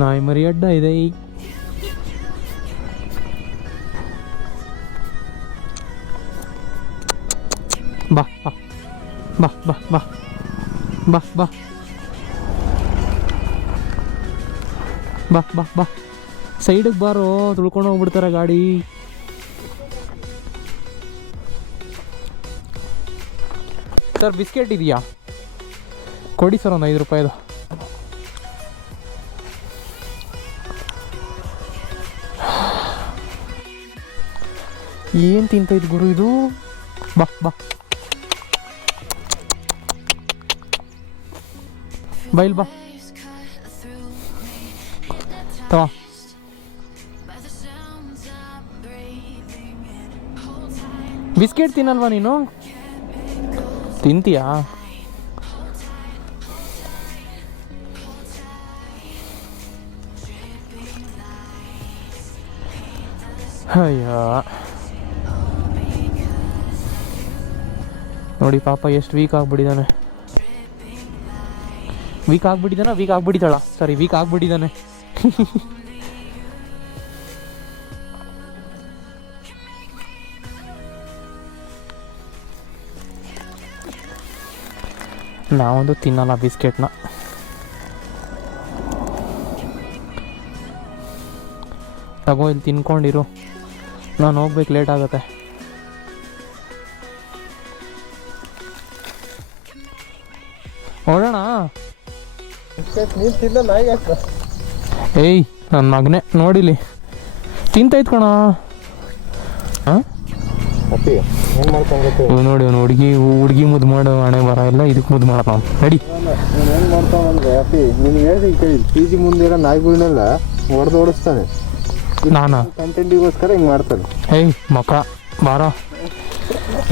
ನಾಯಿ ಮರಿ ಅಡ್ಡ ಇದೆ ಈಗ. ಬಾ ಬಾ ಬಾ ಬಾ ಬಾ ಬಾ ಬಾ ಬಾ ಬಾ ಬಾ ಸೈಡಿಗೆ ಬಾರೋ, ತುಳ್ಕೊಂಡು ಹೋಗ್ಬಿಡ್ತಾರೆ ಗಾಡಿ. ಸರ್ ಬಿಸ್ಕೆಟ್ ಇದೆಯಾ? ಕೊಡಿ ಸರ್ ಒಂದು 5 ರೂಪಾಯಿದು. ಏನು ತಿಂತೈತೆ ಗುರು ಇದು? ಬಾ ಬಾ ಬೈಲ್ ಬಾ ತವಾ. ಬಿಸ್ಕೆಟ್ ತಿನ್ನಲ್ವಾ ನೀನು? ತಿಂತೀಯಾ? ಅಯ್ಯೋ ನೋಡಿ ಪಾಪ ಎಷ್ಟು ವೀಕ್ ಆಗ್ಬಿಟ್ಟಿದ್ದಾನೆ. ವೀಕ್ ಆಗ್ಬಿಟ್ಟಿದ್ದಾಳ. ಸಾರಿ, ವೀಕ್ ಆಗ್ಬಿಟ್ಟಿದ್ದಾನೆ. ನಾವೊಂದು ತಿನ್ನಲ್ಲ ಬಿಸ್ಕೆಟ್ನ. ತಗೋ ಇಲ್ಲಿ ತಿನ್ಕೊಂಡಿರು, ನಾನು ಹೋಗ್ಬೇಕು, ಲೇಟ್ ಆಗುತ್ತೆ. ನೋಡೋಣ. ಏಯ್ ನನ್ನ ಮಗನೇ ನೋಡಿಲಿ ತಿಂತೈತ್ ಕಣ. ನೋಡಿ ಅವ್ನು ಹುಡುಗಿ ಮುದ್ದು ಮಾಡೋ ಹಣೆ ಬರ ಎಲ್ಲ ಇದಕ್ಕೆ ಮುದ್ದು ಮಾಡತ್ತ ಅವ್ನು. ನಡಿ. ಏನು ಮಾಡ್ತಾವಂದ್ರೆ ಅಪ್ಪಿ ನಿನಗೆ ಹೇಳಿದೆ ಕೇಳಿ, ಪಿ ಜಿ ಮುಂದೆ ನಾಯಿಗಳನ್ನೆಲ್ಲ ಓಡಿಸ್ತಾನೆ. ನಾನಾ ಕಂಟೆಂಟಿಗೋಸ್ಕರ ಹಿಂಗೆ ಮಾಡ್ತಾನೆ. ಏಯ್ ಮಕ್ಕ ಬಾರ.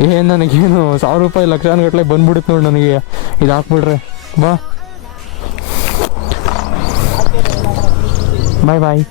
ಏನು ನನಗೇನು 1000 ರೂಪಾಯಿ ಲಕ್ಷಾನುಗಟ್ಟಲೆ ಬಂದ್ಬಿಡುತ್ತೆ ನೋಡಿ ನನಗೆ ಇದು ಹಾಕ್ಬಿಡ್ರೆ. ಬಾ ಬಾಯ್ ಬಾಯ್.